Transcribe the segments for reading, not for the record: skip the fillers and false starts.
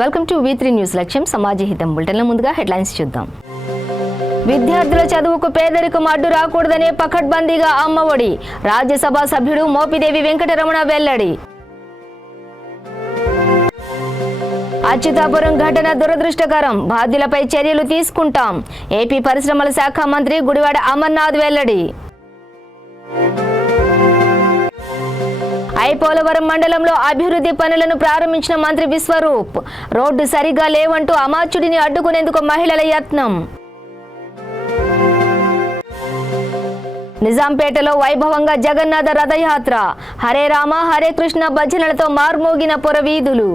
Welcome to V3 news లక్ష్యం సమాజ హితం బులెటిన్ల ముందుగా హెడ్లైన్స్ చూద్దాం. విద్యార్థుల చదువుకు పేదరికం అడ్డు రాకూడదనే పకడ్బందీగా అమ్మఒడి రాజ్యసభ సభ్యుడు మోపిదేవి వెంకటరమణ వెల్లడి. అచ్యుతాపురం ఘటన దురదృష్టకరం, బాధ్యులపై చర్యలు తీసుకుంటాం. ఏపీ పరిశ్రమల శాఖ మంత్రి గుడివాడ అమర్నాథ్ వెల్లడి. ఐపోలవరం మండలంలో అభివృద్ధి పనులను ప్రారంభించిన మంత్రి విశ్వరూప్. రోడ్డు సరిగా లేవంటూ అమాత్యుడిని అడ్డుకునేందుకు మహిళల యత్నం. నిజాంపేటలో వైభవంగా జగన్నాథ రథయాత్ర. హరే రామ హరే కృష్ణ భజనలతో మార్మోగిన పురవీధులు.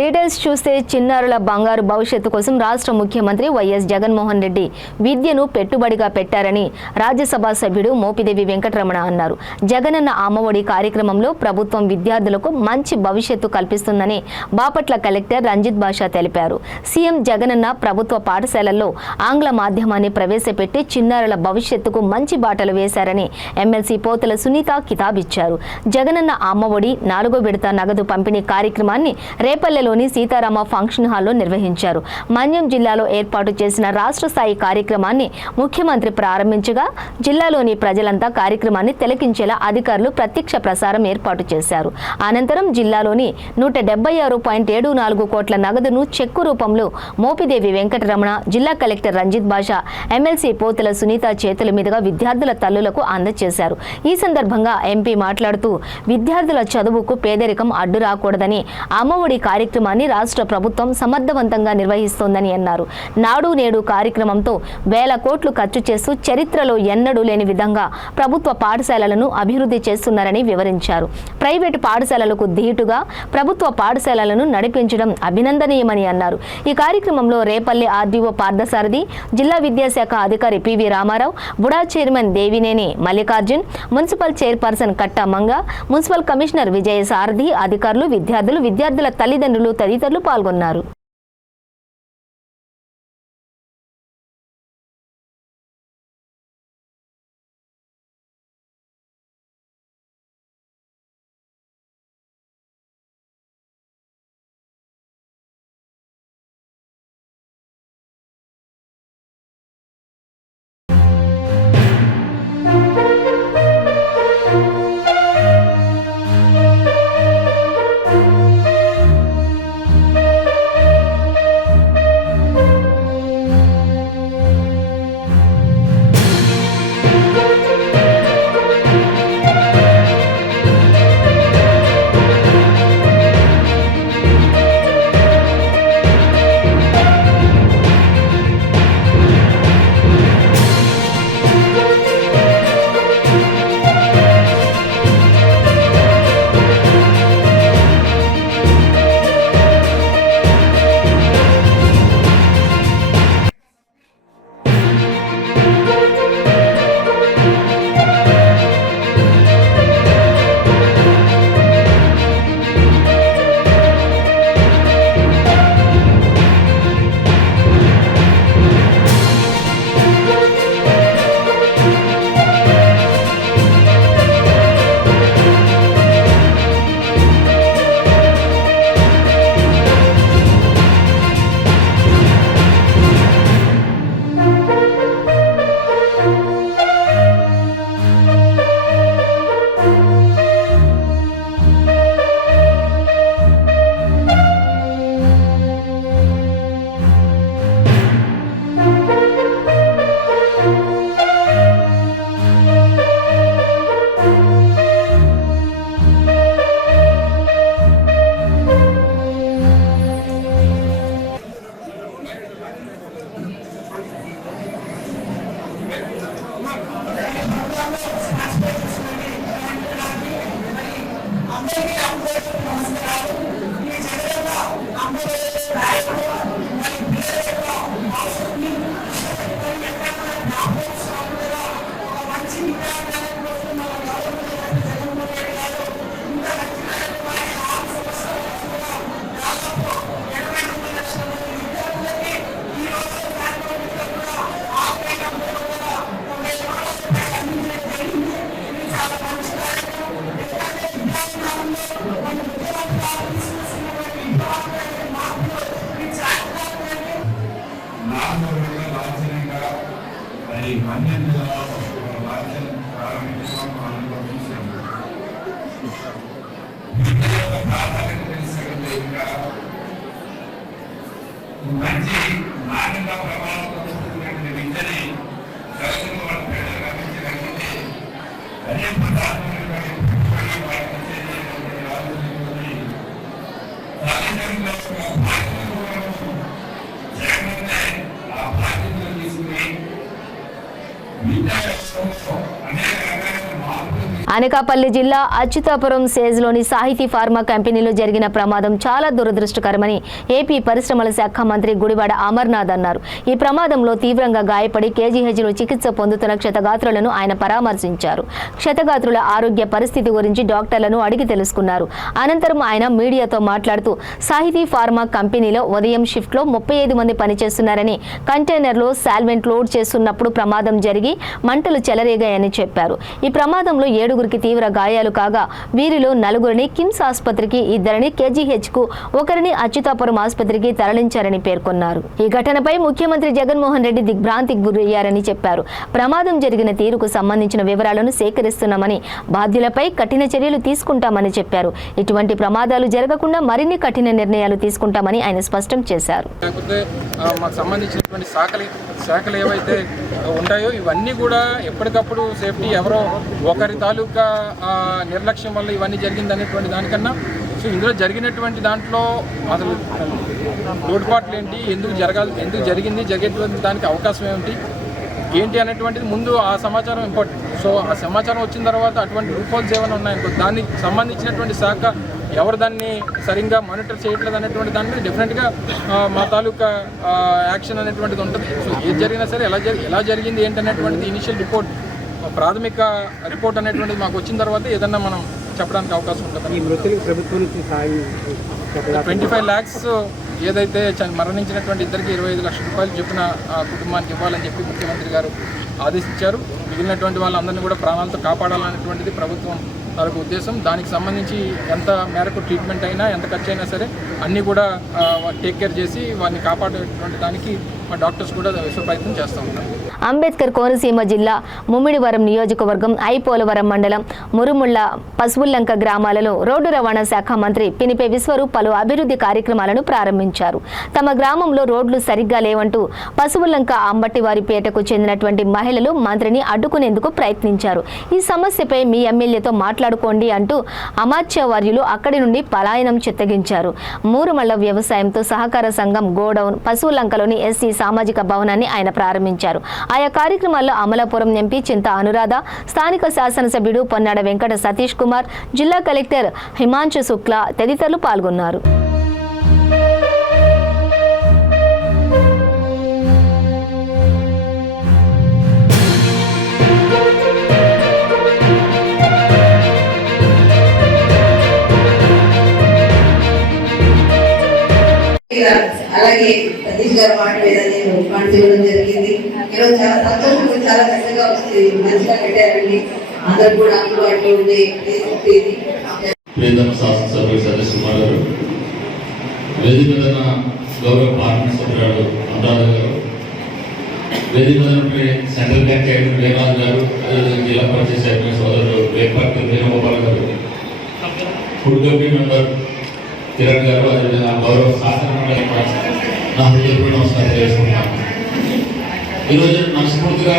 డీటెయిల్స్ చూస్తే చిన్నారుల బంగారు భవిష్యత్తు కోసం రాష్ట్ర ముఖ్యమంత్రి వైఎస్ జగన్మోహన్ రెడ్డి విద్యను పెట్టుబడిగా పెట్టారని రాజ్యసభ సభ్యుడు మోపిదేవి వెంకటరమణ అన్నారు. జగనన్న అమ్మఒడి కార్యక్రమంలో ప్రభుత్వం విద్యార్థులకు మంచి భవిష్యత్తు కల్పిస్తుందని బాపట్ల కలెక్టర్ రంజిత్ బాషా తెలిపారు. సీఎం జగనన్న ప్రభుత్వ పాఠశాలల్లో ఆంగ్ల మాధ్యమాన్ని ప్రవేశపెట్టి చిన్నారుల భవిష్యత్తుకు మంచి బాటలు వేశారని ఎమ్మెల్సీ పోతుల సునీత కితాబిచ్చారు. జగనన్న అమ్మఒడి 4వ విడత నగదు పంపిణీ కార్యక్రమాన్ని రేపల్లెలోని సీతారామ ఫంక్షన్ హాల్లో నిర్వహించారు. మన్యం జిల్లాలో ఏర్పాటు చేసిన రాష్ట్ర స్థాయి కార్యక్రమాన్ని ముఖ్యమంత్రి ప్రారంభించగా జిల్లాలోని ప్రజలంతా కార్యక్రమాన్ని తిలకించేలా అధికారులు ప్రత్యక్ష ప్రసారం ఏర్పాటు చేశారు. అనంతరం జిల్లాలోని 176.74 కోట్ల నగదును చెక్కు రూపంలో మోపిదేవి వెంకటరమణ, జిల్లా కలెక్టర్ రంజిత్ బాషా, ఎమ్మెల్సీ పోతుల సునీత చేతుల మీదుగా విద్యార్థుల తల్లులకు అందజేశారు. ఈ సందర్భంగా ఎంపీ మాట్లాడుతూ విద్యార్థుల చదువుకు పేదరికం అడ్డు రాకూడదని అమ్మఒడి కార్యక్రమాన్ని రాష్ట్ర ప్రభుత్వం సమర్థవంతంగా నిర్వహిస్తోందని అన్నారు. నాడు నేడు కార్యక్రమంతో వేల కోట్లు ఖర్చు చేస్తూ చరిత్రలో ఎన్నడూ లేని విధంగా ప్రభుత్వ పాఠశాలలను అభివృద్ధి చేస్తున్నారని వివరించారు. ప్రైవేటు పాఠశాలలకు ధీటుగా ప్రభుత్వ పాఠశాలలను నడిపించడం అభినందనీయమని అన్నారు. ఈ కార్యక్రమంలో రేపల్లె ఆర్డీఓ పార్థసారథి, జిల్లా విద్యాశాఖ అధికారి PV Ramarao, BUDA chairman Devineni Mallikarjun, municipal chairperson Katta Manga, municipal commissioner Vijayasarathi, అధికారులు, విద్యార్థుల తల్లిదండ్రులు తదితరులు పాల్గొన్నారు. మంచి నాణ్యంగా ప్రమాణంతో వస్తున్నటువంటి విద్యని రాష్ట్రంలో వాళ్ళ ప్రజలు గమనించగలిగితే అదే ఆ బాధ్యతలు తీసుకుని విద్యా వ్యవస్థలో అనేక రకాల మార్పులు అనకాపల్లి జిల్లా అచ్యుతాపురం సేజ్లోని సాహితీ ఫార్మా కంపెనీలో జరిగిన ప్రమాదం చాలా దురదృష్టకరమని ఏపీ పరిశ్రమల శాఖ మంత్రి గుడివాడ అమర్నాథ్ అన్నారు. ఈ ప్రమాదంలో తీవ్రంగా గాయపడి కేజీహెచ్లో చికిత్స పొందుతున్న క్షతగాత్రులను ఆయన పరామర్శించారు. క్షతగాత్రుల ఆరోగ్య పరిస్థితి గురించి డాక్టర్లను అడిగి తెలుసుకున్నారు. అనంతరం ఆయన మీడియాతో మాట్లాడుతూ సాహితీ ఫార్మా కంపెనీలో ఉదయం షిఫ్ట్లో 35 మంది పనిచేస్తున్నారని, కంటైనర్లో సాల్వెంట్ లోడ్ చేస్తున్నప్పుడు ప్రమాదం జరిగి మంటలు చెలరేగాయని చెప్పారు. ఈ ప్రమాదంలో 7గురికి తీవ్ర గాయాలు కాగా వీరిలో 4గురిని కిమ్స్ ఆసుపత్రికి, 2 కేజీహెచ్కు, 1 అచ్యుతాపురం ఆసుపత్రికి తరలించారని పేర్కొన్నారు. ఈ ఘటనపై ముఖ్యమంత్రి జగన్మోహన్ రెడ్డి దిగ్భ్రాంతికి గురయ్యారని చెప్పారు. ప్రమాదం జరిగిన తీరుకు సంబంధించిన వివరాలను సేకరిస్తున్నామని, బాధ్యులపై కఠిన చర్యలు తీసుకుంటామని చెప్పారు. ఇటువంటి ప్రమాదాలు జరగకుండా మరిన్ని కఠిన నిర్ణయాలు తీసుకుంటామని ఆయన స్పష్టం చేశారు. శాఖలు ఏవైతే ఉంటాయో ఇవన్నీ కూడా ఎప్పటికప్పుడు సేఫ్టీ ఎవరో ఒకరి తాలూకా నిర్లక్ష్యం వల్ల ఇవన్నీ జరిగింది అనేటువంటి దానికన్నా సో ఇందులో జరిగినటువంటి దాంట్లో అసలు లోటుపాట్లు ఏంటి, ఎందుకు జరిగింది, జరిగేటువంటి దానికి అవకాశం ఏంటి అనేటువంటిది ముందు ఆ సమాచారం ఇంపార్టెంట్. సో ఆ సమాచారం వచ్చిన తర్వాత అటువంటి రూపాల్స్ ఏమైనా ఉన్నాయనుకో దానికి సంబంధించినటువంటి శాఖ ఎవరు దాన్ని సరిగ్గా మానిటర్ చేయట్లేదు అనేటువంటి దాని మీద డెఫినెట్గా మా తాలూకా యాక్షన్ అనేటువంటిది ఉంటుంది. సో ఏది జరిగినా సరే ఎలా జరిగింది ఏంటి అనేటువంటిది ఇనిషియల్ రిపోర్ట్, ప్రాథమిక రిపోర్ట్ అనేటువంటిది మాకు వచ్చిన తర్వాత ఏదన్నా మనం చెప్పడానికి అవకాశం ఉంటుంది. 25 lakhs ఏదైతే మరణించినటువంటి ఇద్దరికి 25 లక్షల రూపాయలు చెప్పిన కుటుంబానికి ఇవ్వాలని చెప్పి ముఖ్యమంత్రి గారు ఆదేశించారు. మిగిలినటువంటి వాళ్ళందరినీ కూడా ప్రాణాలతో కాపాడాలనేటువంటిది ప్రభుత్వం తాలూకు ఉద్దేశం. దానికి సంబంధించి ఎంత మేరకు ట్రీట్మెంట్ అయినా, ఎంత ఖర్చు అయినా సరే అన్నీ కూడా టేక్ కేర్ చేసి వారిని కాపాడేటువంటి దానికి మా డాక్టర్స్ కూడా విశ్వ ప్రయత్నం చేస్తూ ఉంటారు. అంబేద్కర్ కోనసీమ జిల్లా ముమ్మిడివరం నియోజకవర్గం ఐపోలవరం మండలం మురుముళ్ల పసువుల్లంక గ్రామాలలో రోడ్డు రవాణా శాఖ మంత్రి పినిపే విశ్వరూప్ పలు అభివృద్ధి కార్యక్రమాలను ప్రారంభించారు. తమ గ్రామంలో రోడ్లు సరిగ్గా లేవంటూ పసువుల్లంక అంబట్టివారిపేటకు చెందినటువంటి మహిళలు మంత్రిని అడ్డుకునేందుకు ప్రయత్నించారు. ఈ సమస్యపై మీ ఎమ్మెల్యేతో మాట్లాడుకోండి అంటూ అమాత్యవర్యులు అక్కడి నుండి పలాయనం చిత్తగించారు. మూరుమళ్ల వ్యవసాయంతో సహకార సంఘం గోడౌన్ పశువులంకలోని ఎస్సీ సామాజిక భవనాన్ని ఆయన ప్రారంభించారు. ఆయా కార్యక్రమాల్లో అమలాపురం ఎంపీ చింత అనురాధ, స్థానిక శాసనసభ్యుడు పొన్నాడ వెంకట సతీష్ కుమార్, జిల్లా కలెక్టర్ హిమాంశు శుక్లా తదితరులు పాల్గొన్నారు. అలాగే సతీష్ గారు మాట మీద నేను ఫండ్స్ ఇవ్వడం జరిగింది. ఈరోజు చాలా సంతోషంగా, చాలా చక్కగా వస్తుంది, మంచిగా పెట్టారండి. అందరూ కూడా అందుబాటులో ఉండే గౌరవ పార్లమెంట్ సభ్యురాలు అనురాధ గారు, వేదిక మీద సెంట్రల్ బ్యాంక్ చైర్మన్ వేణాథ్ గారు, అదేవిధంగా జిల్లా పరిషత్ చైర్మన్ సోదరుడు వేపాటి వేణుగోపాల్ గారు, ఫుడ్ కమిటీ మెంబర్ కిరణ్ గారు, అదేవిధంగా గౌరవ శాసన మండలి నా హృదయపూర్వక నమస్కారం చేసుకుంటున్నాను. ఈరోజు మనస్ఫూర్తిగా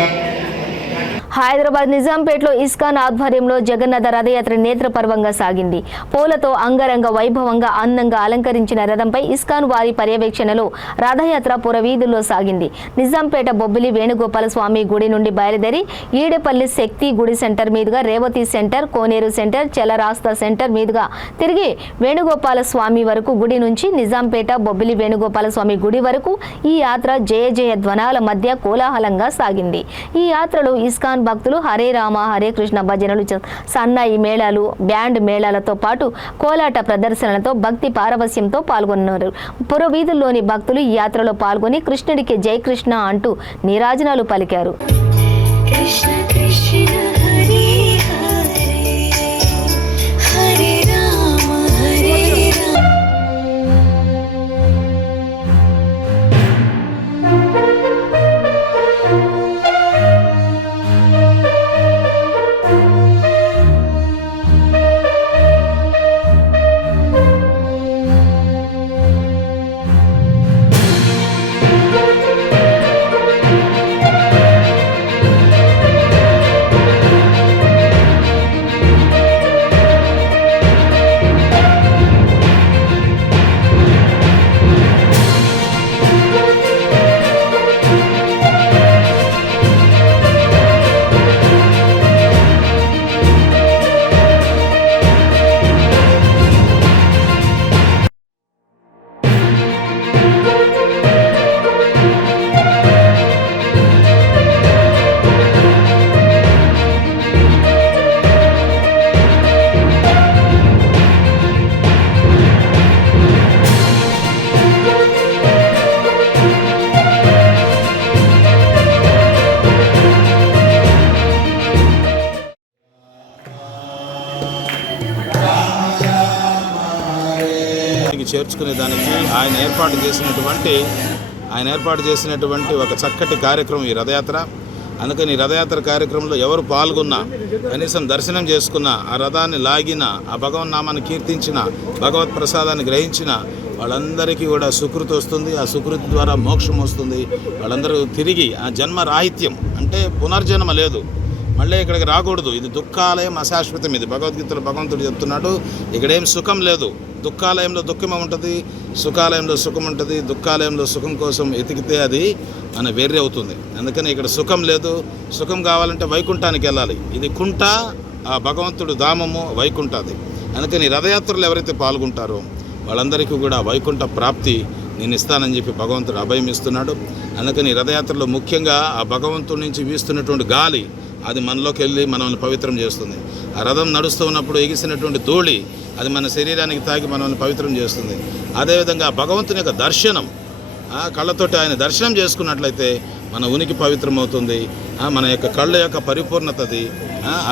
హైదరాబాద్ నిజాంపేటలో ఇస్కాన్ ఆధ్వర్యంలో జగన్నాథ రథయాత్ర నేత్రపర్వంగా సాగింది. పూలతో అంగరంగ వైభవంగా అందంగా అలంకరించిన రథంపై ఇస్కాన్ వారి పర్యవేక్షణలో రథయాత్ర పురవీధుల్లో సాగింది. నిజాంపేట బొబ్బిలి వేణుగోపాల స్వామి గుడి నుండి బయలుదేరి ఈడేపల్లి శక్తి గుడి సెంటర్ మీదుగా రేవతి సెంటర్, కోనేరు సెంటర్, చెలరాస్తా సెంటర్ మీదుగా తిరిగి వేణుగోపాల స్వామి వరకు, గుడి నుంచి నిజాంపేట బొబ్బిలి వేణుగోపాల స్వామి గుడి వరకు ఈ యాత్ర జయ జయ ధ్వనాల మధ్య కోలాహలంగా సాగింది. ఈ యాత్రలో ఇస్కాన్ భక్తులు హరే రామ హరే కృష్ణ భజనలు, సన్నాయి మేళాలు, బ్యాండ్ మేళాలతో పాటు కోలాట ప్రదర్శనలతో భక్తి పారవస్యంతో పాల్గొన్నారు. పురవీధుల్లోని భక్తులు ఈ యాత్రలో పాల్గొని కృష్ణుడికి జై కృష్ణ అంటూ నీరాజనాలు పలికారు. ఇంటికి చేర్చుకునే దానికి ఆయన ఏర్పాటు చేసినటువంటి ఒక చక్కటి కార్యక్రమం ఈ రథయాత్ర. అందుకని ఈ రథయాత్ర కార్యక్రమంలో ఎవరు పాల్గొన్నా, కనీసం దర్శనం చేసుకున్న, ఆ రథాన్ని లాగిన, ఆ భగవన్నామాన్ని కీర్తించిన, భగవత్ ప్రసాదాన్ని గ్రహించిన వాళ్ళందరికీ కూడా సుకృతి వస్తుంది. ఆ సుకృతి ద్వారా మోక్షం వస్తుంది. వాళ్ళందరూ తిరిగి ఆ జన్మ రాహిత్యం అంటే పునర్జన్మ లేదు, మళ్ళీ ఇక్కడికి రాకూడదు. ఇది దుఃఖాలయం అశాశ్వతం. ఇది భగవద్గీతలో భగవంతుడు చెప్తున్నాడు, ఇక్కడేం సుఖం లేదు. దుఃఖాలయంలో దుఃఖం ఉంటుంది, సుఖాలయంలో సుఖం ఉంటుంది. దుఃఖాలయంలో సుఖం కోసం ఎతికితే అది మన వెర్రి అవుతుంది. అందుకని ఇక్కడ సుఖం లేదు. సుఖం కావాలంటే వైకుంఠానికి వెళ్ళాలి. ఇది కుంట, ఆ భగవంతుడు ధామము వైకుంఠాది. అందుకని రథయాత్రలు ఎవరైతే పాల్గొంటారో వాళ్ళందరికీ కూడా వైకుంఠ ప్రాప్తి నేను ఇస్తానని చెప్పి భగవంతుడు అభయం ఇస్తున్నాడు. అందుకని రథయాత్రలో ముఖ్యంగా ఆ భగవంతుడి నుంచి వీస్తున్నటువంటి గాలి అది మనలోకి వెళ్ళి మనల్ని పవిత్రం చేస్తుంది. ఆ రథం నడుస్తూ ఉన్నప్పుడు ఎగిసినటువంటి ధూళి అది మన శరీరానికి తాకి మనల్ని పవిత్రం చేస్తుంది. అదేవిధంగా భగవంతుని యొక్క దర్శనం, కళ్ళతోటి ఆయన దర్శనం చేసుకున్నట్లయితే మన ఉనికి పవిత్రమవుతుంది. మన యొక్క కళ్ళ యొక్క పరిపూర్ణతది.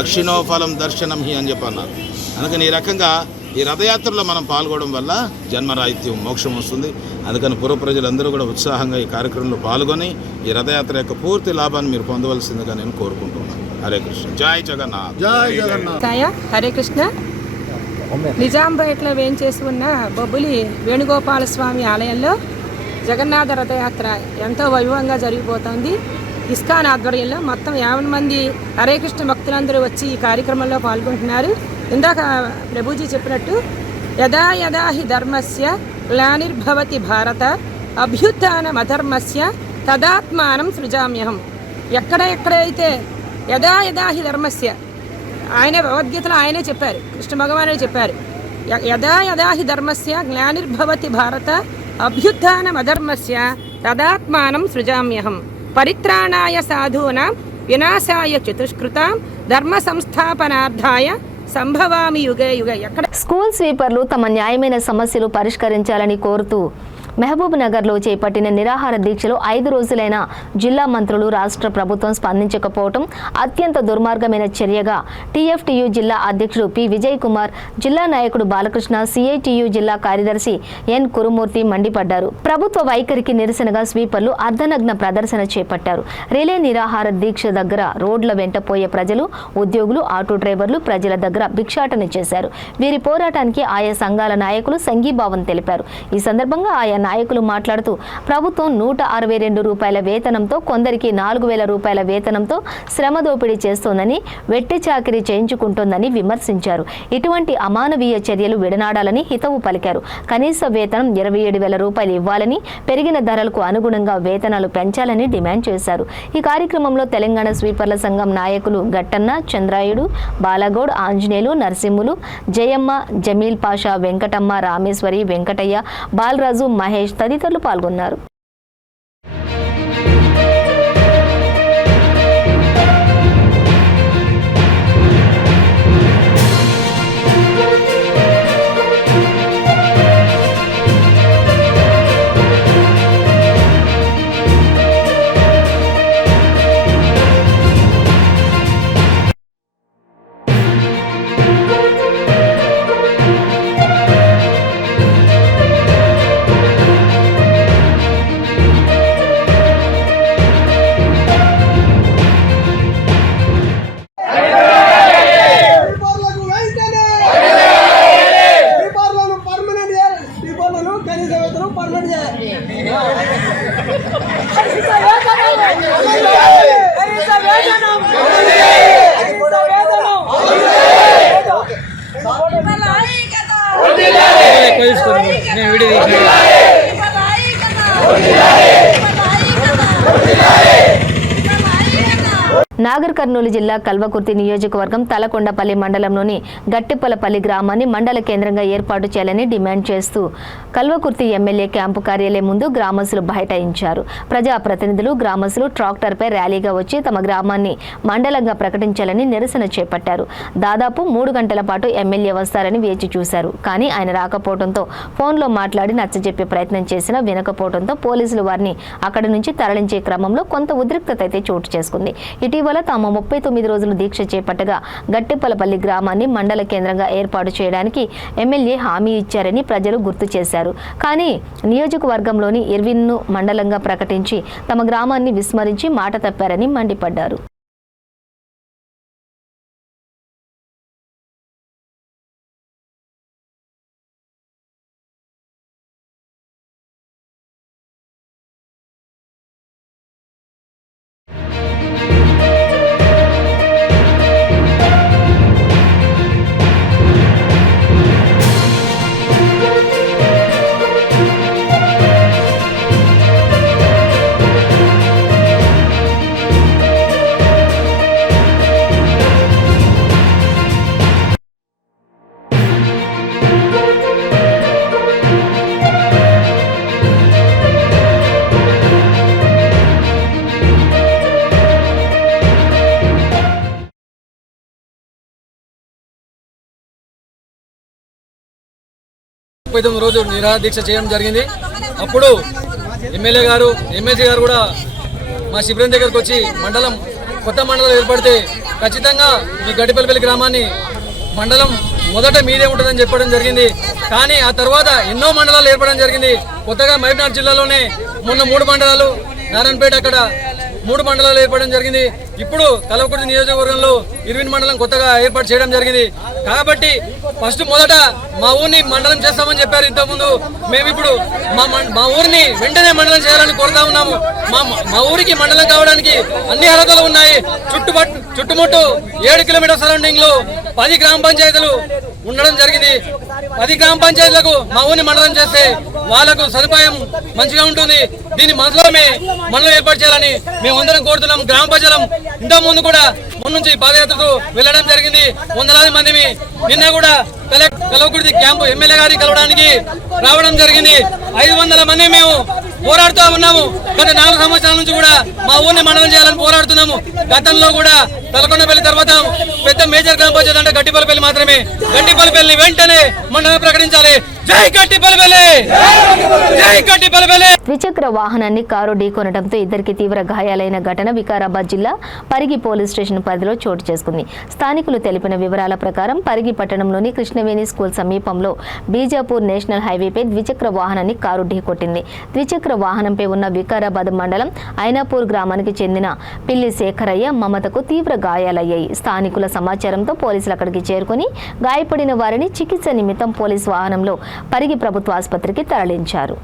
అక్షిణోఫలం దర్శనం హి అని చెప్పి అన్నారు. అందుకని ఈ రకంగా ఈ రథయాత్రలో మనం పాల్గొనడం వల్ల జన్మరాహిత్యం మోక్షం వస్తుంది. అందుకని పూర్వ ప్రజలందరూ కూడా ఉత్సాహంగా ఈ కార్యక్రమంలో పాల్గొని ఈ రథయాత్ర యొక్క పూర్తి లాభాన్ని మీరు పొందవలసిందిగా నేను కోరుకుంటున్నాను. హరే కృష్ణ. జై జగన్నాథ్. జై జగన్నాథ్. హరే కృష్ణ. నిజాంపేటలో వేంచేసి ఉన్న బొబ్బులి వేణుగోపాల స్వామి ఆలయంలో జగన్నాథ రథయాత్ర ఎంతో వైభవంగా జరిగిపోతుంది. ఇస్కాన్ ఆధ్వర్యంలో మొత్తం 50 మంది హరే కృష్ణ భక్తులందరూ వచ్చి ఈ కార్యక్రమంలో పాల్గొంటున్నారు. ఇందాక ప్రభుజీ చెప్పినట్టు యదా యదా హి ధర్మస్య గ్లానిర్భవతి భారత అభ్యుత్థానమధర్మస్య తదాత్మానం సృజామ్యహం. ఎక్కడైతే యదా యదా హి ధర్మస్య, ఆయన భగవద్గీతలో ఆయనే చెప్పారు, కృష్ణ భగవానే చెప్పారు, యదా యదా హి ధర్మస్య గ్లానిర్భవతి భారత అభ్యుత్థానమధర్మస్య తదాత్మానం సృజామ్యహం పరిత్రాణాయ సాధూనాం వినాశాయ చతుష్కృతాం ధర్మ సంస్థాపనార్థాయ సంభవామి యుగే యుగే. స్కూల్ స్వీపర్లు తమ న్యాయమైన సమస్యలు పరిష్కరించాలని కోరుతూ మహబూబ్ నగర్లో చేపట్టిన నిరాహార దీక్షలో 5 రోజులైన జిల్లా మంత్రులు రాష్ట్ర ప్రభుత్వం స్పందించకపోవడం అత్యంత దుర్మార్గమైన చర్యగా టీఎఫ్టీయూ జిల్లా అధ్యక్షుడు పి విజయ్ కుమార్, జిల్లా నాయకుడు బాలకృష్ణ, సిఐటియు జిల్లా కార్యదర్శి ఎన్ కురుమూర్తి మండిపడ్డారు. ప్రభుత్వ వైఖరికి నిరసనగా స్వీపర్లు అర్ధనగ్న ప్రదర్శన చేపట్టారు. రిలే నిరాహార దీక్ష దగ్గర రోడ్ల వెంట పోయే ప్రజలు, ఉద్యోగులు, ఆటో డ్రైవర్లు ప్రజల దగ్గర భిక్షాటన చేశారు. వీరి పోరాటానికి ఆయా సంఘాల నాయకులు సంఘీభావం తెలిపారు. ఈ సందర్భంగా ఆయా నాయకులు మాట్లాడుతూ ప్రభుత్వం 162 రూపాయల వేతనంతో, కొందరికి 4000 రూపాయల వేతనంతో శ్రమ దోపిడీ చేస్తోందని, వెట్టి చాకిరీ చేయించుకుంటోందని విమర్శించారు. ఇటువంటి అమానవీయ చర్యలు విడనాడాలని హితవు పలికారు. కనీస వేతనం 27,000 రూపాయలు ఇవ్వాలని, పెరిగిన ధరలకు అనుగుణంగా వేతనాలు పెంచాలని డిమాండ్ చేశారు. ఈ కార్యక్రమంలో తెలంగాణ స్వీపర్ల సంఘం నాయకులు గట్టన్న, చంద్రాయుడు, బాలగౌడ్, ఆంజనేయులు, నరసింహులు, జయమ్మ, జమీల్ పాషా, వెంకటమ్మ, రామేశ్వరి, వెంకటయ్య, బాలరాజు, మహేష్ తదితరులు పాల్గొన్నారు. నాగర్ కర్నూలు జిల్లా కల్వకుర్తి నియోజకవర్గం తలకొండపల్లి మండలంలోని గట్టిపలపల్లి గ్రామాన్ని మండల కేంద్రంగా ఏర్పాటు చేయాలని డిమాండ్ చేస్తూ కల్వకుర్తి ఎమ్మెల్యే క్యాంపు కార్యాలయం ముందు గ్రామస్తులు బైఠాయించారు. ప్రజాప్రతినిధులు, గ్రామస్తులు ట్రాక్టర్పై ర్యాలీగా వచ్చి తమ గ్రామాన్ని మండలంగా ప్రకటించాలని నిరసన చేపట్టారు. దాదాపు 3 గంటల పాటు ఎమ్మెల్యే వస్తారని వేచి చూశారు. కానీ ఆయన రాకపోవడంతో ఫోన్లో మాట్లాడి నచ్చజెప్పే ప్రయత్నం చేసినా వినకపోవడంతో పోలీసులు వారిని అక్కడి నుంచి తరలించే క్రమంలో కొంత ఉద్రిక్తత అయితే చోటు చేసుకుంది. ఇటీవల ఇటీవల తాము 39 రోజులు దీక్ష చేపట్టగా గట్టిపలపల్లి గ్రామాన్ని మండల కేంద్రంగా ఏర్పాటు చేయడానికి ఎమ్మెల్యే హామీ ఇచ్చారని ప్రజలు గుర్తు చేశారు. కానీ నియోజకవర్గంలోని ఇర్విన్ను మండలంగా ప్రకటించి తమ గ్రామాన్ని విస్మరించి మాట తప్పారని మండిపడ్డారు. రోజు నిరాహార దీక్ష చేయడం జరిగింది. అప్పుడు ఎమ్మెల్యే గారు ఎమ్మెల్సీ గారు కూడా మా శిబిరం దగ్గరకు వచ్చి కొత్త మండలం ఏర్పడితే ఖచ్చితంగా మీ గడ్డిపల్లిపల్లి గ్రామాన్ని మండలం మొదట మీదే ఉంటుందని చెప్పడం జరిగింది. కానీ ఆ తర్వాత ఎన్నో మండలాలు ఏర్పడడం జరిగింది. కొత్తగా మహబూబ్నగర్ జిల్లాలోనే మొన్న 3 మండలాలు, నారాయణపేట అక్కడ 3 మండలాలు ఏర్పడడం జరిగింది. ఇప్పుడు కల్వకుర్తి నియోజకవర్గంలో ఇర్విన్ మండలం కొత్తగా ఏర్పాటు చేయడం జరిగింది. కాబట్టి మొదట మా ఊరిని మండలం చేస్తామని చెప్పారు ఇంతకుముందు. మేము ఇప్పుడు మా ఊరిని వెంటనే మండలం చేయాలని కోరుతా ఉన్నాము. మా ఊరికి మండలం కావడానికి అన్ని అర్హతలు ఉన్నాయి. చుట్టుముట్టు 7 కిలోమీటర్ సరౌండింగ్ లో 10 గ్రామ పంచాయతీలు ఉండడం జరిగింది. 10 గ్రామ పంచాయతీలకు మా ఊరిని మండలం చేస్తే వాళ్ళకు సదుపాయం మంచిగా ఉంటుంది. దీని మనసులోనే మండలం ఏర్పాటు చేయాలని మేమందరం కోరుతున్నాం. గ్రామ ప్రజలం ఇంతకు ముందు కూడా నుంచి పాదయాత్రకు వెళ్లడం జరిగింది. వందలాది మంది నిన్న కూడా కల్వకుర్తి క్యాంపు ఎమ్మెల్యే గారిని కలవడానికి రావడం జరిగింది. 500 మంది మేము పోరాడుతూ ఉన్నాము. గత 4 సంవత్సరాల నుంచి కూడా మా ఊరిని మండలం చేయాలని పోరాడుతున్నాము. గతంలో కూడా తలకొండపల్లి తర్వాత పెద్ద మేజర్ గ్రామ పంచాయతీ అంటే గట్టిపల్లిపల్లి మాత్రమే. గట్టిపల్లిపల్లి వెంటనే మండలం ప్రకటించాలి. జై గట్టిపల్లిపల్లి, జై గట్టిపల్లిపల్లి. ద్విచక్ర వాహనాన్ని కారు ఢీకొనడంతో ఇద్దరికి తీవ్ర గాయాలైన ఘటన వికారాబాద్ జిల్లా పరిగి పోలీస్ స్టేషన్ పరిధిలో చోటు చేసుకుంది. స్థానికులు తెలిపిన వివరాల ప్రకారం పరిగి పట్టణంలోని కృష్ణవేణి స్కూల్ సమీపంలో బీజాపూర్ నేషనల్ హైవేపై ద్విచక్ర వాహనాన్ని కారు ఢీకొట్టింది. ద్విచక్ర వాహనంపై ఉన్న వికారాబాద్ మండలం ఐనాపూర్ గ్రామానికి చెందిన పిల్లి శేఖరయ్య మమతకు తీవ్ర గాయాలయ్యాయి. స్థానికుల సమాచారంతో పోలీసులు అక్కడికి చేరుకుని గాయపడిన వారిని చికిత్స నిమిత్తం పోలీస్ వాహనంలో పరిగి ప్రభుత్వ ఆసుపత్రికి తరలించారు.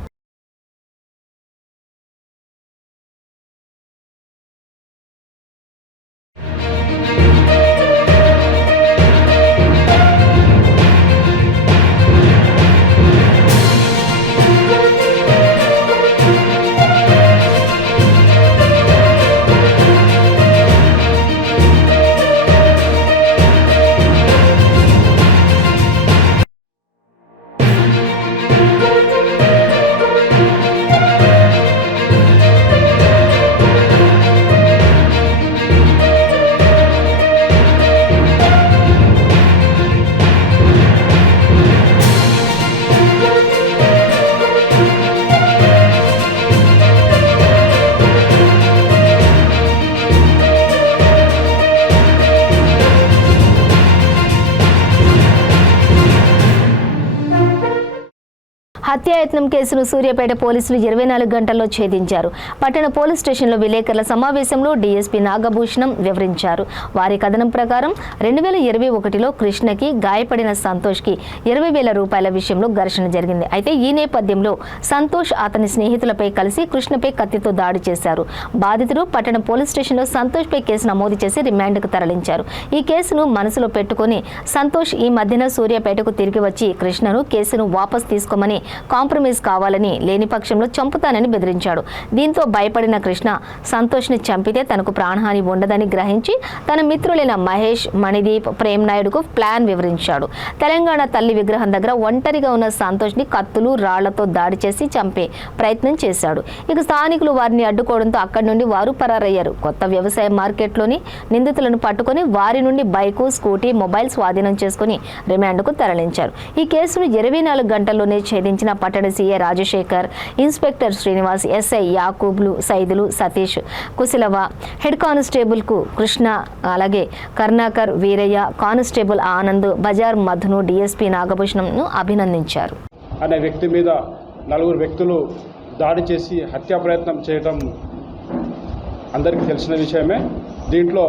హత్యాయత్నం కేసును సూర్యాపేట పోలీసులు 24 గంటల్లో ఛేదించారు. పట్టణ పోలీస్ స్టేషన్లో విలేకరుల సమావేశంలో డీఎస్పీ నాగభూషణం వివరించారు. వారి కథనం ప్రకారం 2021లో కృష్ణకి గాయపడిన సంతోష్కి 20,000 రూపాయల విషయంలో ఘర్షణ జరిగింది. అయితే ఈ నేపథ్యంలో సంతోష్ అతని స్నేహితులపై కలిసి కృష్ణపై కత్తితో దాడి చేశారు. బాధితుడు పట్టణ పోలీస్ స్టేషన్లో సంతోష్పై కేసు నమోదు చేసి రిమాండ్కు తరలించారు. ఈ కేసును మనసులో పెట్టుకుని సంతోష్ ఈ మధ్యన సూర్యాపేటకు తిరిగి వచ్చి కృష్ణను కేసును వాపస్ తీసుకోమని కాంప్రమైజ్ కావాలని, లేని పక్షంలో చంపుతానని బెదిరించాడు. దీంతో భయపడిన కృష్ణ సంతోష్ని చంపితే తనకు ప్రాణహాని ఉండదని గ్రహించి తన మిత్రులైన మహేష్, మణిదీప్, ప్రేమ్ నాయుడుకు ప్లాన్ వివరించాడు. తెలంగాణ తల్లి విగ్రహం దగ్గర ఒంటరిగా ఉన్న సంతోష్ని కత్తులు, రాళ్లతో దాడి చేసి చంపే ప్రయత్నం చేశాడు. ఇక స్థానికులు వారిని అడ్డుకోవడంతో అక్కడి నుండి వారు పరారయ్యారు. కొత్త వ్యవసాయ మార్కెట్లోని నిందితులను పట్టుకుని వారి నుండి బైకు, స్కూటీ, మొబైల్ స్వాధీనం చేసుకుని రిమాండ్కు తరలించారు. ఈ కేసును 24 గంటల్లోనే ఛేదించిన నిర్వహించిన పట్టణ CA Rajasekhar, inspector Srinivas, SI యాకూబ్లు, సైదులు, సతీష్, కుశలవ, హెడ్ కానిస్టేబుల్కు కృష్ణ, అలాగే కర్ణాకర్, వీరయ్య, కానిస్టేబుల్ ఆనంద్, బజార్ మధును, డిఎస్పీ నాగభూషణంను అభినందించారు. అనే వ్యక్తి మీద 4 వ్యక్తులు దాడి చేసి హత్యా ప్రయత్నం చేయడం అందరికీ తెలిసిన విషయమే. దీంట్లో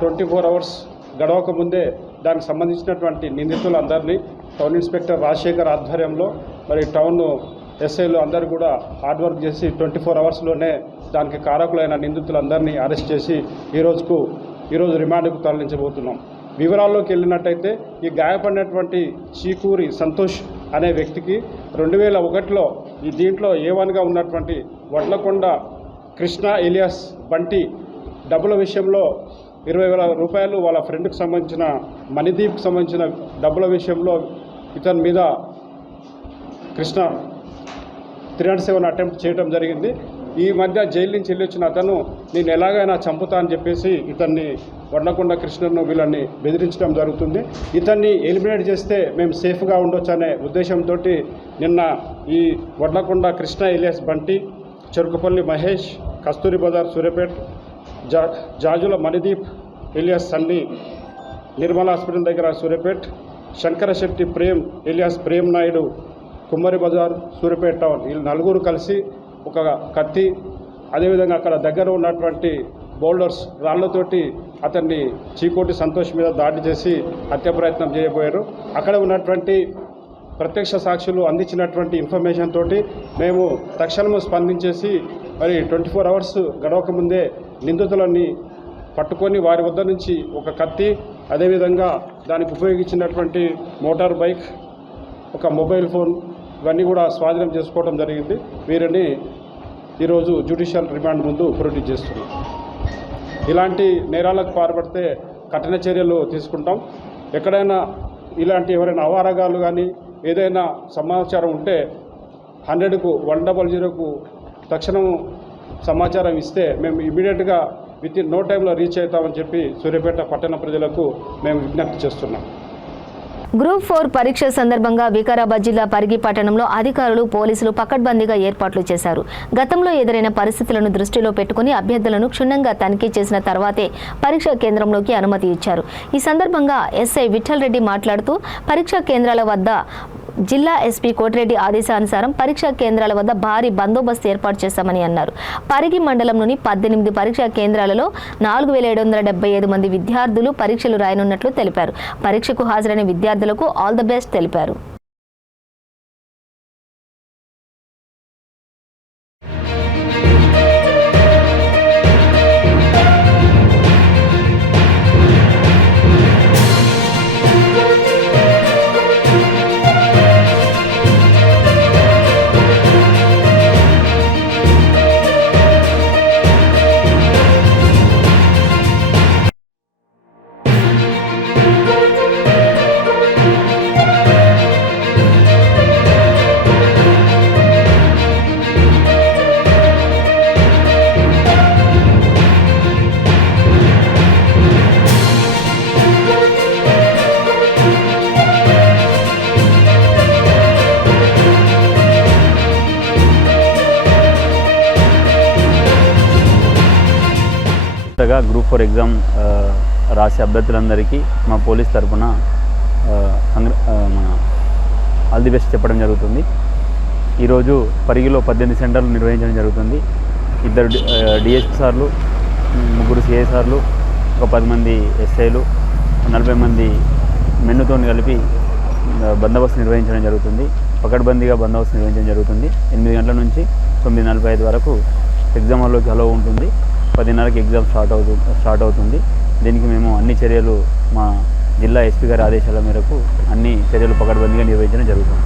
24 అవర్స్ గడవక ముందే దానికి సంబంధించినటువంటి నిందితులందరినీ టౌన్ ఇన్స్పెక్టర్ రాజశేఖర్ ఆధ్వర్యంలో మరి టౌన్ ఎస్ఐలు అందరూ కూడా హార్డ్ వర్క్ చేసి 24 అవర్స్లోనే దానికి కారకులైన నిందితులందరినీ అరెస్ట్ చేసి ఈరోజు రిమాండ్కు తరలించబోతున్నాం. వివరాల్లోకి వెళ్ళినట్టయితే ఈ గాయపడినటువంటి చీకూరి సంతోష్ అనే వ్యక్తికి 2001లో ఈ దీంట్లో A1గా ఉన్నటువంటి వడ్లకొండ కృష్ణ ఎలియాస్ బంటి డబ్బుల విషయంలో 20,000 రూపాయలు వాళ్ళ ఫ్రెండ్కి సంబంధించిన మణిదీప్కి సంబంధించిన డబ్బుల విషయంలో ఇతని మీద కృష్ణ 307 అటెంప్ట్ చేయడం జరిగింది. ఈ మధ్య జైలు నుంచి వెళ్ళొచ్చిన అతను నేను ఎలాగైనా చంపుతా అని చెప్పేసి ఇతన్ని వడ్లకొండ కృష్ణను వీళ్ళని బెదిరించడం జరుగుతుంది. ఇతన్ని ఎలిమినేట్ చేస్తే మేము సేఫ్గా ఉండొచ్చు అనే ఉద్దేశంతో నిన్న ఈ వడ్లకొండ కృష్ణ ఎలియాస్ బంటి, చెరుకుపల్లి మహేష్, కస్తూరి బజార్ సూర్యాపేట్, జాజుల మణిదీప్ ఎలియాస్ సన్నీ, నిర్మల హాస్పిటల్ దగ్గర సూర్యాపేట్, శంకరశెట్టి ప్రేమ్ ఎలియాస్ ప్రేమ్ నాయుడు, కుమ్మరి బజార్ సూర్యాపేట టౌన్, వీళ్ళు 4 కలిసి ఒక కత్తి, అదేవిధంగా అక్కడ దగ్గర ఉన్నటువంటి బౌల్డర్స్ రాళ్లతోటి అతన్ని చీకోటి సంతోష్ మీద దాడి చేసి హత్య ప్రయత్నం చేయబోయారు. అక్కడ ఉన్నటువంటి ప్రత్యక్ష సాక్షులు అందించినటువంటి ఇన్ఫర్మేషన్ తోటి మేము తక్షణము స్పందించేసి మరి 24 అవర్స్ గడవక ముందే నిందితులని పట్టుకొని వారి వద్ద నుంచి ఒక కత్తి, అదేవిధంగా దానికి ఉపయోగించినటువంటి మోటార్ బైక్, ఒక మొబైల్ ఫోన్ ఇవన్నీ కూడా స్వాధీనం చేసుకోవడం జరిగింది. వీరిని ఈరోజు జ్యుడిషియల్ రిమాండ్ ముందు ప్రొడ్యూస్ చేస్తున్నాం. ఇలాంటి నేరాలకు పాల్పడితే కఠిన చర్యలు తీసుకుంటాం. ఎక్కడైనా ఇలాంటి ఎవరైనా అవారగాలు కానీ ఏదైనా సమాచారం ఉంటే 100కు 100కు తక్షణం సమాచారం ఇస్తే మేము ఇమీడియట్గా వితిన్ నో టైంలో రీచ్ అవుతామని చెప్పి సూర్యాపేట పట్టణ ప్రజలకు మేము విజ్ఞప్తి చేస్తున్నాం. గ్రూప్ 4 పరీక్ష సందర్భంగా వికారాబాద్ జిల్లా పరిగి పట్టణంలో అధికారులు, పోలీసులు పకడ్బందీగా ఏర్పాట్లు చేశారు. గతంలో ఎదురైన పరిస్థితులను దృష్టిలో పెట్టుకుని అభ్యర్థులను క్షుణ్ణంగా తనిఖీ చేసిన తర్వాతే పరీక్షా కేంద్రంలోకి అనుమతి ఇచ్చారు. ఈ సందర్భంగా ఎస్ఐ విఠల్ రెడ్డి మాట్లాడుతూ పరీక్షా కేంద్రాల వద్ద జిల్లా ఎస్పీ కోటిరెడ్డి ఆదేశానుసారం పరీక్షా కేంద్రాల వద్ద భారీ బందోబస్తు ఏర్పాటు చేశామని అన్నారు. పరిగి మండలంలోని 18 పరీక్షా కేంద్రాలలో 4,775 మంది విద్యార్థులు పరీక్షలు రాయనున్నట్లు తెలిపారు. పరీక్షకు హాజరైన విద్యార్థులకు ఆల్ ది బెస్ట్ తెలిపారు. గ్రూప్ 4 ఎగ్జామ్ రాసే అభ్యర్థులందరికీ మా పోలీస్ తరఫున ఆల్ ది బెస్ట్ చెప్పడం జరుగుతుంది. ఈరోజు పరిగిలో 18 సెంటర్లు నిర్వహించడం జరుగుతుంది. 2 డిఎస్పీ సార్లు, 3 సిఐ సార్లు, ఒక 10 మంది ఎస్ఐలు, 40 మంది మెన్నుతో కలిపి బందోబస్తు నిర్వహించడం జరుగుతుంది. పకడ్బందీగా బందోబస్తు నిర్వహించడం జరుగుతుంది. 8 గంటల నుంచి 9:45 వరకు ఎగ్జామ్ హాల్లోకి అలో ఉంటుంది. 10:30కి ఎగ్జామ్ స్టార్ట్ అవుతుంది. దీనికి మేము అన్ని చర్యలు మా జిల్లా ఎస్పీ గారి ఆదేశాల మేరకు అన్ని చర్యలు పకడ్బందీగా నిర్వహించడం జరుగుతుంది.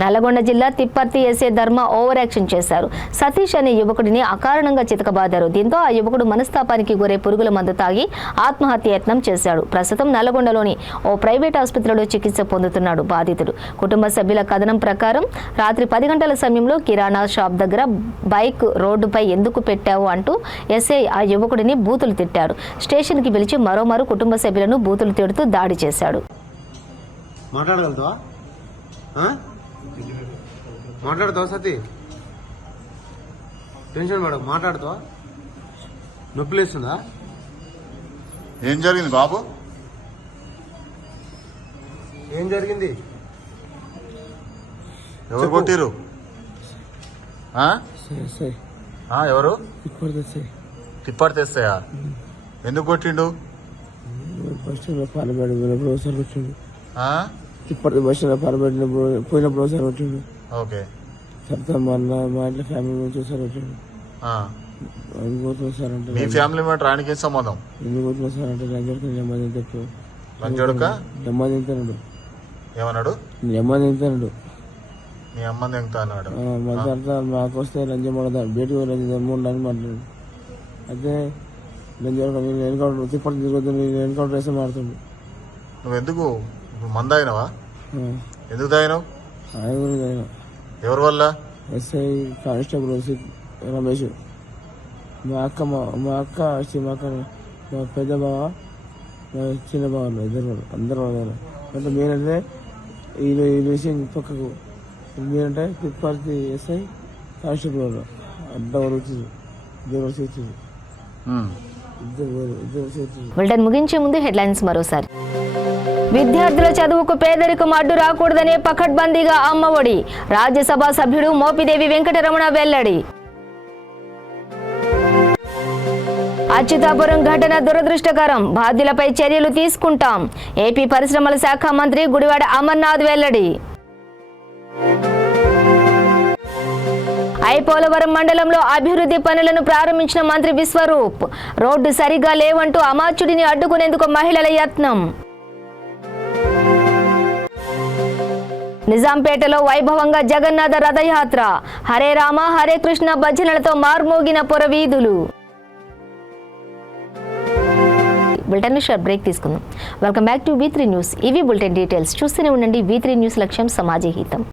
నల్లగొండ జిల్లా తిప్పర్తి ఎస్ఏ ధర్మ ఓవర్ యాక్షన్ చేశారు. సతీష్ అనే యువకుడిని అకారణంగా చితకబాదారు. దీంతో ఆ యువకుడు మనస్తాపానికి గురై పురుగుల మందు తాగి ఆత్మహత్య యత్నం చేశాడు. ప్రస్తుతం నల్లగొండలోని ఓ ప్రైవేట్ ఆసుపత్రిలో చికిత్స పొందుతున్నాడు బాధితుడు. కుటుంబ సభ్యుల కథనం ప్రకారం రాత్రి 10 గంటల సమయంలో కిరాణా షాప్ దగ్గర బైక్ రోడ్డుపై ఎందుకు పెట్టావు అంటూ ఎస్ఐ ఆ యువకుడిని బూతులు తిట్టాడు. స్టేషన్కి పిలిచి మరోమారు కుటుంబ సభ్యులను బూతులు తిడుతూ దాడి చేశాడు. మాట్లాడతావా సతీ? టెన్షన్ పడకు, మాట్లాడతావా? నొప్పి లేస్తుందా? ఏం జరిగింది బాబు? ఏం జరిగింది? ఎవరు కొట్టిరు? ఎవరు? తిప్పటి తెస్తాయా? ఎందుకు కొట్టిండు? తిప్పటి బస్సులో పాల్పడినప్పుడు పోయినప్పుడు ఒకసారి వచ్చిండు. ఓకే. తర్వాత మళ్ళీ మా ఇంట్లో ఫ్యామిలీ నుంచి ఒకసారి వచ్చిండు. ఇంకోసారి అంటే మీ ఫ్యామిలీ మెంబర్ ఆయనకి ఏం సంబంధం? ఇంకోటి సార్ అంటే లంచోడుక నెమ్మది తింటాడు. లంచోడుక నెమ్మది తింటాడు. ఏమన్నాడు? నెమ్మది తింటాడు. మీ అమ్మని ఎంత అన్నాడు? మళ్ళీ తర్వాత మాకు వస్తే లంచం పడతాను, బయటకు లంచం మూడని మాట్లాడు. అయితే లంచం నేను ఎన్కౌంటర్ తిప్పటి తిరుగుతు, నేను ఎన్కౌంటర్ వేస్తే మారుతుండు. నువ్వు ఎందుకు మంద అయినావా? ఎందుకు తాగినావు? ఆయన గురించి ఆయన ఎవరి వల్ల? ఎస్ఐ కానిస్టేబుల్ రమేష్, మా అక్క మా పెద్ద బావ, మా చిన్న బావ, ఇద్దరు అందరూ అంటే నేనంటే ఈ విషయం పక్కకు నేనంటే తిప్పర్తి ఎస్ఐ కానిస్టేబుల్ అడ్డవరు వచ్చింది, ఇద్దరు చేర్చింది. బులెటిన్ ముగించే ముందు హెడ్లైన్స్ మరోసారి. విద్యార్థుల చదువుకు పేదరికం అడ్డు రాకూడదనే పకడ్బందీగా అమ్మఒడి, రాజ్యసభ సభ్యుడు మోపిదేవి వెంకటరమణ వెల్లడి. అచ్యుతాపురం ఘటన దురదృష్టకరం, బాధ్యులపై చర్యలు తీసుకుంటాం, ఏపీ పరిశ్రమల శాఖ మంత్రి గుడివాడ అమర్నాథ్ వెల్లడి. ఐపోలవరం మండలంలో అభివృద్ధి పనులను ప్రారంభించిన మంత్రి విశ్వరూప్, రోడ్డు సరిగా లేవంటూ అమాత్యుడిని అడ్డుకునేందుకు మహిళల యత్నం. నిజాంపేటలో వైభవంగా జగన్నాథ రథయాత్ర, హరే రామ హరే కృష్ణ భజనలతో మార్మోగిన పురవీధులు. బులెటిన్ బ్రేక్ తీసుకుందాం. Welcome back to V3 news. ఇవి బులెటిన్ డీటెయిల్స్. చూస్తూనే ఉండండి V3 న్యూస్, లక్ష్యం సమాజ హితం.